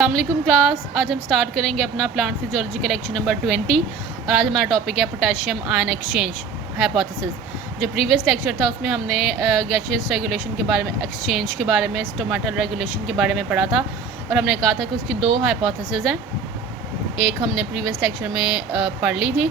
अस्सलामुअलैकुम क्लास। आज हम स्टार्ट करेंगे अपना प्लांट फिजियोलॉजी का लेक्चर नंबर 20 और आज हमारा टॉपिक है पोटेशियम आयन एक्सचेंज हाइपोथेसिस। जो प्रीवियस लेक्चर था उसमें हमने गैसियस रेगुलेशन के बारे में, एक्सचेंज के बारे में, स्टोमेटल रेगुलेशन के बारे में पढ़ा था और हमने कहा था कि उसकी दो हाइपोथेसिस हैं। एक हमने प्रीवियस लेक्चर में पढ़ ली थी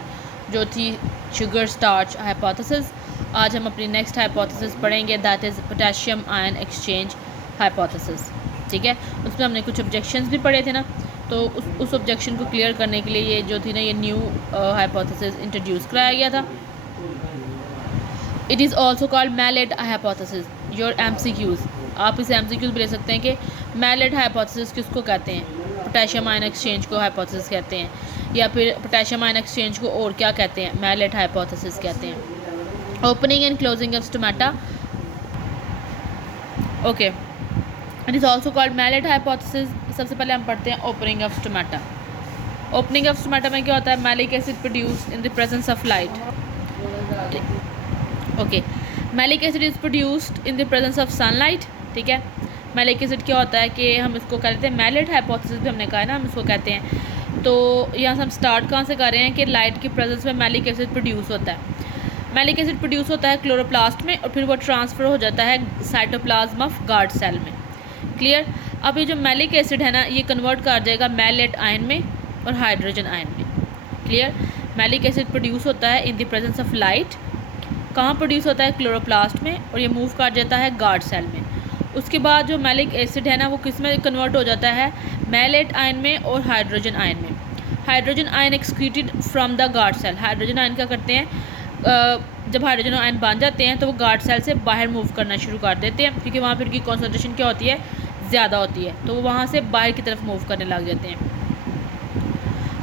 जो थी शुगर स्टार्च हाइपोथेसिस। आज हम अपनी नेक्स्ट हाइपोथेसिस पढ़ेंगे, that is potassium ion exchange hypothesis. ठीक है, उसमें हमने कुछ ऑब्जेक्शंस भी पढ़े थे ना, तो उस ऑब्जेक्शन को क्लियर करने के लिए ये जो थी ना, ये न्यू हाइपोथेसिस इंट्रोड्यूस कराया गया था। It is also called malate hypothesis. Your MCQs, आप इसे MCQs भी ले सकते हैं कि मैलेट हाइपोथेसिस किसको कहते हैं। पोटेशियम आयन एक्सचेंज को हाइपोथेसिस कहते हैं, या फिर पोटेशियम आयन एक्सचेंज को और क्या कहते हैं, मैलेट हाइपोथेसिस कहते हैं। Opening and closing of stomata, okay, it is also called malate hypothesis. सबसे पहले हम पढ़ते हैं opening of stomata. Opening of stomata में क्या होता है, malic acid produce in the presence of light. Okay, malic acid is produced in the presence of sunlight. ठीक है, मैलिक एसिड क्या होता है कि हम इसको कहते हैं मैलेट हाइपोथेसिस भी हमने कहा है ना, हम इसको कहते हैं। तो यहाँ से हम स्टार्ट कहाँ से कर रहे हैं कि लाइट की प्रेजेंस में मैलिक एसिड प्रोड्यूस होता है। मैलिक एसिड प्रोड्यूस होता है क्लोरोप्लास्ट में और फिर वो ट्रांसफ़र हो जाता है साइटोप्लाज्म ऑफ गार्ड सेल में। क्लियर। अब ये जो मैलिक एसिड है ना, ये कन्वर्ट कर जाएगा मैलेट आयन में और हाइड्रोजन आयन में। क्लियर। मैलिक एसिड प्रोड्यूस होता है इन द प्रेजेंस ऑफ लाइट। कहाँ प्रोड्यूस होता है, क्लोरोप्लास्ट में, और ये मूव कर जाता है गार्ड सेल में। उसके बाद जो मैलिक एसिड है ना, वो किस में कन्वर्ट हो जाता है, मैलेट आयन में और हाइड्रोजन आयन में। Hydrogen ion excreted from the guard cell. Hydrogen ion क्या करते हैं, जब हाइड्रोजन आयन बन जाते हैं तो वो गार्ड सेल से बाहर मूव करना शुरू कर देते हैं, क्योंकि वहाँ पर उनकी कॉन्सेंट्रेशन क्या होती है, ज़्यादा होती है, तो वो वहाँ से बाहर की तरफ मूव करने लग जाते हैं।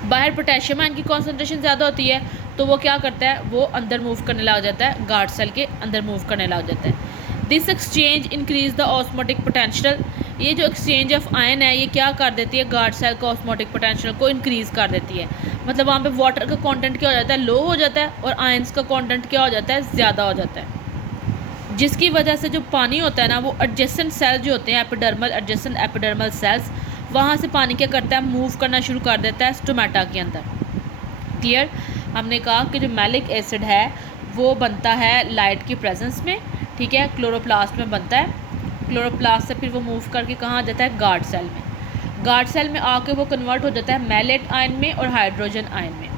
बाहर पोटेशियम आयन की कॉन्सेंट्रेशन ज़्यादा होती है, तो वो क्या करता है, वो अंदर मूव करने लग जाता है, गार्ड सेल के अंदर मूव करने लग जाता है। This exchange increase the osmotic potential. ये जो एक्सचेंज ऑफ आयन है, ये क्या कर देती है, गार्ड सेल का ऑस्मोटिक पोटेंशियल को इंक्रीज़ कर देती है। मतलब वहाँ पे वाटर का कंटेंट क्या हो जाता है, लो हो जाता है, और आयंस का कंटेंट क्या हो जाता है, ज़्यादा हो जाता है, जिसकी वजह से जो पानी होता है ना, वो एडजेसेंट सेल जो होते हैं, एपिडर्मल, एडजेसेंट एपिडर्मल सेल्स, वहाँ से पानी क्या करता है, मूव करना शुरू कर देता है स्टोमेटा के अंदर। क्लियर। हमने कहा कि जो मैलिक एसिड है वो बनता है लाइट की प्रेजेंस में। ठीक है, क्लोरोप्लास्ट में बनता है। क्लोरोप्लास्ट से फिर वो मूव करके कहाँ आ जाता है, गार्ड सेल में। गार्ड सेल में आके वो कन्वर्ट हो जाता है मैलेट आयन में और हाइड्रोजन आयन में।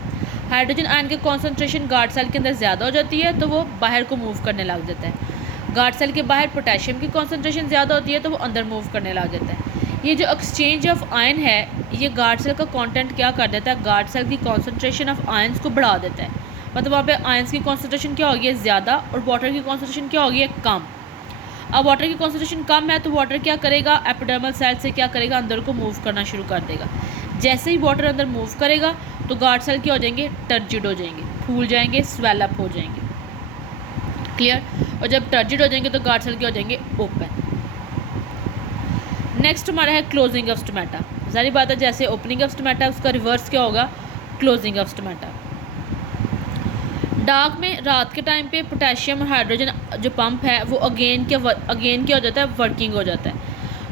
हाइड्रोजन आयन की कॉन्सेंट्रेशन गार्ड सेल के अंदर ज़्यादा हो जाती है, तो वो बाहर को मूव करने लग जाता है। गार्ड सेल के बाहर पोटेशियम की कॉन्सेंट्रेशन ज़्यादा होती है, तो वो अंदर मूव करने लग जाता है। ये जो एक्सचेंज ऑफ आयन है, ये गार्ड सेल का कंटेंट क्या कर देता है, गार्ड सेल की कॉन्सेंट्रेशन ऑफ आयन्स को बढ़ा देता है। मतलब वहाँ पे आयन्स की कॉन्सेंट्रेशन क्या होगी है, ज़्यादा, और वाटर की कॉन्सेंट्रेशन क्या होगी है, कम। अब वाटर की कॉन्सेंट्रेशन कम है तो वाटर क्या करेगा, एपिडर्मल सेल से क्या करेगा, अंदर को मूव करना शुरू कर देगा। जैसे ही वाटर अंदर मूव करेगा तो गार्ड सेल क्या हो जाएंगे, टर्जिड हो जाएंगे, फूल जाएंगे, स्वेल अप हो जाएंगे। क्लियर। और जब टर्जिड हो जाएंगे तो गार्ड सेल क्या हो जाएंगे, ओपन। नेक्स्ट हमारा है क्लोजिंग ऑफ स्टोमेटा। सारी बात है, जैसे ओपनिंग ऑफ स्टोमेटा, उसका रिवर्स क्या होगा, क्लोजिंग ऑफ स्टोमेटा। डार्क में रात के टाइम पे पोटेशियम और हाइड्रोजन जो पंप है वो अगेन क्या हो जाता है, वर्किंग हो जाता है,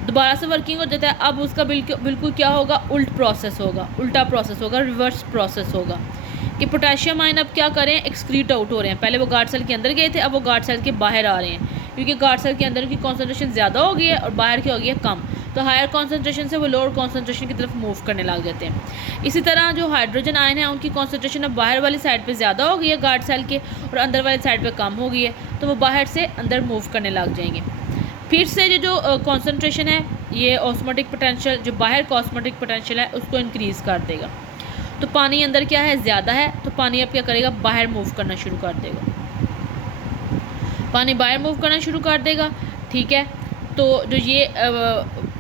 दोबारा से वर्किंग हो जाता है। अब उसका बिल्कुल क्या होगा, उल्टा प्रोसेस होगा, रिवर्स प्रोसेस होगा कि पोटेशियम आयन अब क्या करें, एक्सक्रीट आउट हो रहे हैं। पहले वो गार्ड सेल के अंदर गए थे, अब वो गार्ड सेल के बाहर आ रहे हैं, क्योंकि गार्ड सेल के अंदर की कॉन्सेंट्रेशन ज़्यादा हो गई है और बाहर की हो गई है कम, तो हायर कॉन्सेंट्रेशन से वो लोअर कॉन्सेंट्रेशन की तरफ मूव करने लग जाते हैं। इसी तरह जो हाइड्रोजन आयन है, उनकी कॉन्सेंट्रेशन अब बाहर वाली साइड पे ज़्यादा हो गई है गार्ड सेल के, और अंदर वाली साइड पे कम हो गई है, तो वो बाहर से अंदर मूव करने लग जाएंगे। फिर से जो कॉन्सेंट्रेशन है, ये ऑस्मोटिक पोटेंशियल, जो बाहर का ऑस्मोटिक पोटेंशियल है, उसको इंक्रीज़ कर देगा। तो पानी अंदर क्या है, ज़्यादा है, तो पानी अब क्या करेगा, बाहर मूव करना शुरू कर देगा, पानी बाहर मूव करना शुरू कर देगा। ठीक है, तो जो ये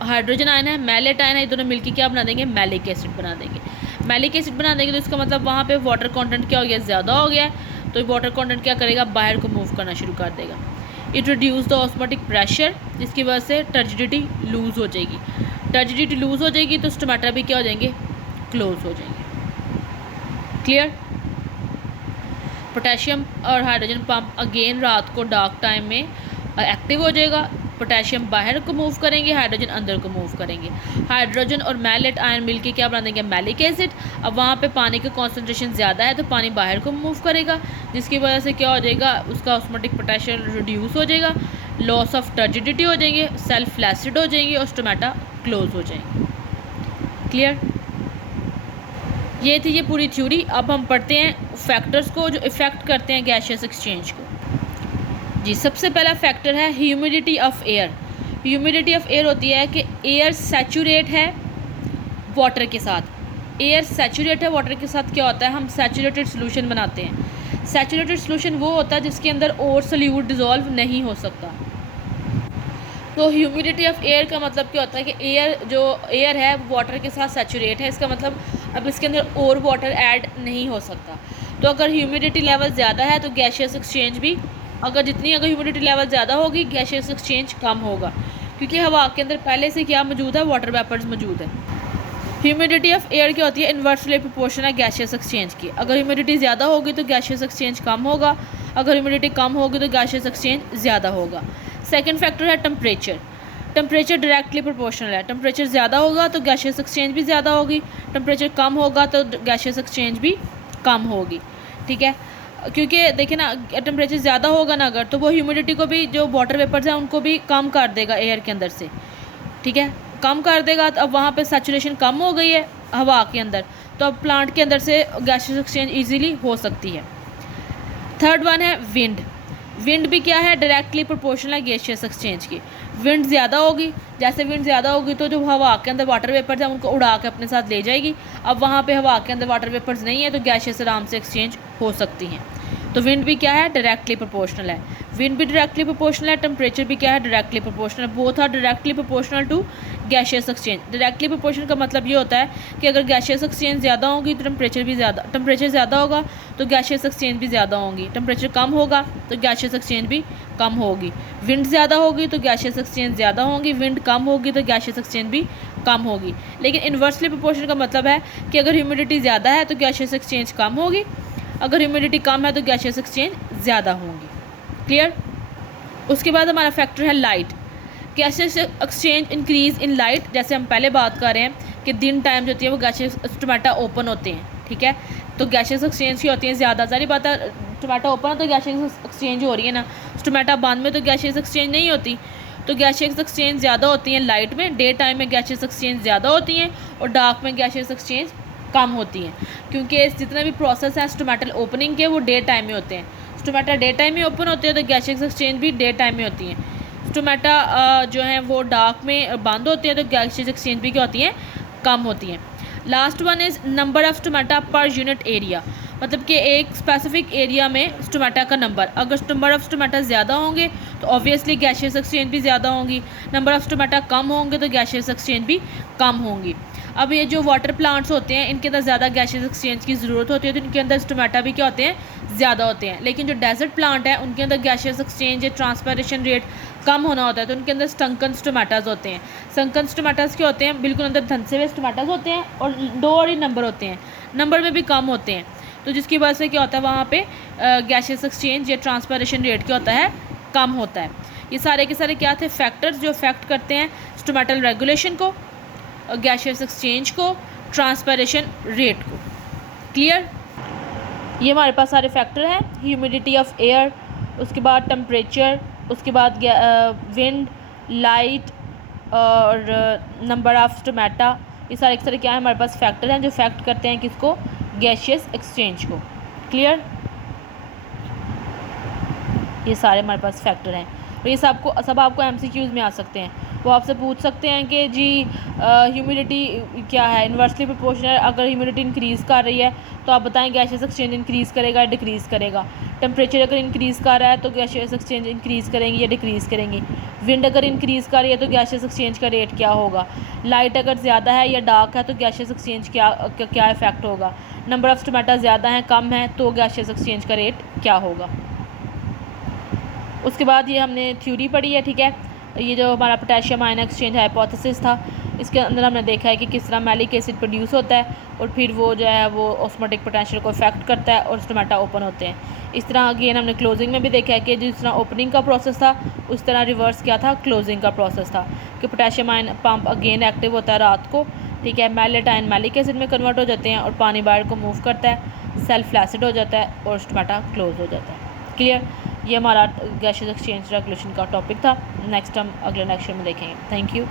हाइड्रोजन आयन है, मैलेट आयन है, ये दोनों मिलकर क्या बना देंगे, मैलिक एसिड बना देंगे। मैलिक एसिड बना देंगे तो इसका मतलब वहाँ पे वाटर कंटेंट क्या हो गया, ज़्यादा हो गया है, तो वाटर कंटेंट क्या करेगा, बाहर को मूव करना शुरू कर देगा। It reduce the osmotic pressure, जिसकी वजह से टर्जिडिटी लूज़ हो जाएगी। टर्जिडिटी लूज़ हो जाएगी तो स्टोमेटा भी क्या हो जाएंगे, क्लोज हो जाएंगे। क्लियर। पोटेशियम और हाइड्रोजन पंप अगेन रात को डार्क टाइम में एक्टिव हो जाएगा, पोटेशियम बाहर को मूव करेंगे, हाइड्रोजन अंदर को मूव करेंगे। हाइड्रोजन और मैलेट आयन मिलके क्या बना देंगे, मैलिक एसिड। अब वहाँ पे पानी की कॉन्सेंट्रेशन ज़्यादा है तो पानी बाहर को मूव करेगा, जिसकी वजह से क्या हो जाएगा, उसका ऑस्मोटिक पोटेंशियल रिड्यूस हो जाएगा, लॉस ऑफ टर्जिडिटी हो जाएंगे, सेल्फ फ्लैसिड हो जाएंगे और स्टोमेटा क्लोज हो जाएंगे। क्लियर? ये थी ये पूरी थ्योरी। अब हम पढ़ते हैं फैक्टर्स को जो इफ़ेक्ट करते हैं गैशियस एक्सचेंज को। जी, सबसे पहला फैक्टर है humidity of air. Humidity of air होती है कि एयर सैचुरेट है वाटर के साथ। एयर सैचुरेट है वाटर के साथ, क्या होता है, हम सैचुरेटेड सोल्यूशन बनाते हैं। सैचुरेटेड सोल्यूशन वो होता है जिसके अंदर और सोल्यूट डिज़ोल्व नहीं हो सकता। तो ह्यूमिडिटी ऑफ एयर का मतलब क्या होता है कि एयर जो एयर है वाटर के साथ सैचुरेट है, इसका मतलब अब इसके अंदर और वाटर ऐड नहीं हो सकता। तो अगर ह्यूमिडिटी लेवल ज़्यादा है तो गैशियस एक्सचेंज भी, अगर ह्यूमिडिटी लेवल ज़्यादा होगी गैशियस एक्सचेंज कम होगा, क्योंकि हवा के अंदर पहले से क्या मौजूद है, वाटर वेपर्स मौजूद है। ह्यूमिडिटी ऑफ एयर क्या होती है, इन्वर्सली प्रोपोर्शनल है गैशियस एक्सचेंज की। अगर ह्यूमिडिटी ज़्यादा होगी तो गैशियस एक्सचेंज कम होगा, अगर ह्यूमिडिटी कम होगी तो गैशियस एक्सचेंज ज़्यादा होगा। सेकंड फैक्टर है टेम्परेचर। टेम्परेचर डायरेक्टली प्रोपोर्शनल है। टेम्परेचर ज़्यादा होगा तो गैशियस एक्सचेंज भी ज़्यादा होगी, टेम्परेचर कम होगा तो गैशियस एक्सचेंज भी कम होगी। ठीक है, क्योंकि देखिए ना, टेम्परेचर ज़्यादा होगा ना अगर, तो वो ह्यूमिडिटी को भी, जो वाटर वेपर्स हैं उनको भी कम कर देगा एयर के अंदर से। ठीक है, कम कर देगा तो अब वहाँ पे सैचुरेशन कम हो गई है हवा के अंदर, तो अब प्लांट के अंदर से गैशियस एक्सचेंज ईजीली हो सकती है। थर्ड वन है विंड। विंड भी क्या है, डायरेक्टली प्रोपोर्शनल है गैशियस एक्सचेंज की। विंड ज़्यादा होगी, जैसे विंड ज़्यादा होगी तो जो हवा के अंदर वाटर वेपर्स हैं उनको उड़ा के अपने साथ ले जाएगी। अब वहाँ पे हवा के अंदर वाटर वेपर्स नहीं है तो गैशियस आराम से एक्सचेंज हो सकती हैं। तो विंड भी क्या है, डायरेक्टली प्रोपोर्शनल है। विंड भी डायरेक्टली प्रोपोर्शनल है, टेम्परेचर भी क्या है, directly proportional. Both are directly proportional to gaseous exchange. Directly proportional का मतलब ये होता है कि अगर गैशियस एक्सचेंज ज़्यादा होगी तो टेम्परेचर ज़्यादा होगा तो गैशियस एक्सचेंज भी ज़्यादा होंगी। टेम्परेचर कम होगा तो गैशियस एक्सचेंज भी कम होगी। विंड ज़्यादा होगी तो गैशियस एक्सचेंज ज़्यादा होंगी, विंड कम होगी तो गैशियस एक्सचेंज भी कम होगी। लेकिन इन्वर्सली प्रोपोर्शनल का मतलब है कि अगर ह्यूमिडिटी ज़्यादा है तो गैशियस एक्सचेंज कम होगी, अगर ह्यूमिडिटी कम है तो गैशियस एक्सचेंज ज़्यादा होंगी। क्लियर? उसके बाद हमारा फैक्टर है light. Gaseous exchange increase in light. जैसे हम पहले बात कर रहे हैं कि दिन टाइम जो होती है वो गैशियस स्टोमेटा ओपन होते हैं। ठीक है, तो गैशियस एक्सचेंज की होती है ज़्यादा। सारी बात है, स्टोमेटा ओपन है तो गैशियस एक्सचेंज हो रही है ना, स्टोमेटा बंद में तो गैशियस एक्सचेंज नहीं होती। तो गैशियस एक्सचेंज ज़्यादा होती हैं लाइट में, डे टाइम में गैशियस एक्सचेंज ज़्यादा होती हैं और डार्क में गैशियस एक्सचेंज कम होती हैं, क्योंकि जितने भी प्रोसेस हैं स्टोमेटल ओपनिंग के वो डे टाइम में होते हैं। स्टोमेटा डे टाइम में ओपन होते हैं तो गैशियस एक्सचेंज भी डे टाइम में होती हैं। स्टोमेटा जो हैं वो डार्क में बंद होते हैं तो गैशियस एक्सचेंज भी क्या होती हैं, कम होती हैं। Last one is number of stomata per unit area. मतलब कि एक स्पेसिफिक एरिया में स्टोमेटा का नंबर, अगर नंबर ऑफ स्टोमेटा ज़्यादा होंगे तो ऑब्वियसली गैशियस एक्सचेंज भी ज़्यादा होंगी, नंबर ऑफ स्टोमेटा कम होंगे तो गैशियस एक्सचेंज भी कम होंगी। अब ये जो वाटर प्लांट्स होते हैं इनके अंदर ज़्यादा गैशियस एक्सचेंज की ज़रूरत होती है तो इनके अंदर स्टोमेटा भी क्या होते हैं, ज़्यादा होते हैं। लेकिन जो डेजर्ट प्लांट है उनके अंदर गैशियस एक्सचेंज या ट्रांसपैरेशन रेट कम होना होता है, तो उनके अंदर स्टंकन स्टोमेटाज होते हैं। स्टंकन स्टोमेटाज क्या होते हैं, बिल्कुल अंदर धंसे हुए स्टोमेटाज होते हैं और 2 और ही नंबर होते हैं, नंबर में भी कम होते हैं। तो जिसकी वजह से क्या होता है वहाँ पे गैशियस एक्सचेंज या ट्रांसपैरेशन रेट क्या होता है, कम होता है। ये सारे के सारे क्या थे फैक्टर्स जो अफेक्ट करते हैं स्टोमेटल रेगुलेशन को, गैशियस एक्सचेंज को, ट्रांसपैरेशन रेट को। क्लियर? ये हमारे पास सारे फैक्टर हैं, ह्यूमिडिटी ऑफ एयर, उसके बाद टेम्परेचर, उसके बाद विंड, लाइट और नंबर ऑफ स्टोमेटा। ये सारे के सारे क्या है हमारे पास फैक्टर हैं जो अफेक्ट करते हैं किसको, गैशियस एक्सचेंज को। क्लियर? ये सारे हमारे पास फैक्टर हैं और ये सब आपको MCQs में आ सकते हैं। वो आपसे पूछ सकते हैं कि जी ह्यूमिडिटी क्या है, इन्वर्सली प्रोपोर्शनल। अगर ह्यूमिडिटी इंक्रीज़ कर रही है तो आप बताएं गैशियस एक्सचेंज इंक्रीज़ करेगा या डिक्रीज़ करेगा। टेम्परेचर अगर इंक्रीज़ कर रहा है तो गैशियस एक्सचेंज इंक्रीज़ करेंगे या डिक्रीज़ करेंगे। विंड अगर इंक्रीज़ कर रही है तो गैशियस एक्सचेंज का रेट क्या होगा। लाइट अगर ज़्यादा है या डार्क है तो गैशियस एक्सचेंज क्या इफेक्ट होगा। नंबर ऑफ स्टोमेटा ज़्यादा है कम है तो गैशियस एक्सचेंज का रेट क्या होगा। उसके बाद ये हमने थ्योरी पढ़ी है। ठीक है, ये जो हमारा पोटेशियम आयन एक्सचेंज हाइपोथेसिस था इसके अंदर हमने देखा है कि किस तरह मैलिक एसिड प्रोड्यूस होता है और फिर वो जो है वो ऑस्मोटिक पोटेंशियल को इफेक्ट करता है और स्टोमेटा ओपन होते हैं। इस तरह अगेन हमने क्लोजिंग में भी देखा है कि जिस तरह ओपनिंग का प्रोसेस था उस तरह रिवर्स क्या था, क्लोजिंग का प्रोसेस था कि potassium ion pump again active होता है रात को, ठीक है। मैलेट आयन मैलिक एसिड में कन्वर्ट हो जाते हैं और पानी बाहर को मूव करता है, सेल्फ फ्लैसिड हो जाता है और स्टोमेटा क्लोज हो जाता है। क्लियर, ये हमारा गैसेस एक्सचेंज रेगुलेशन का टॉपिक था। नेक्स्ट हम अगले लेक्चर में देखेंगे। Thank you.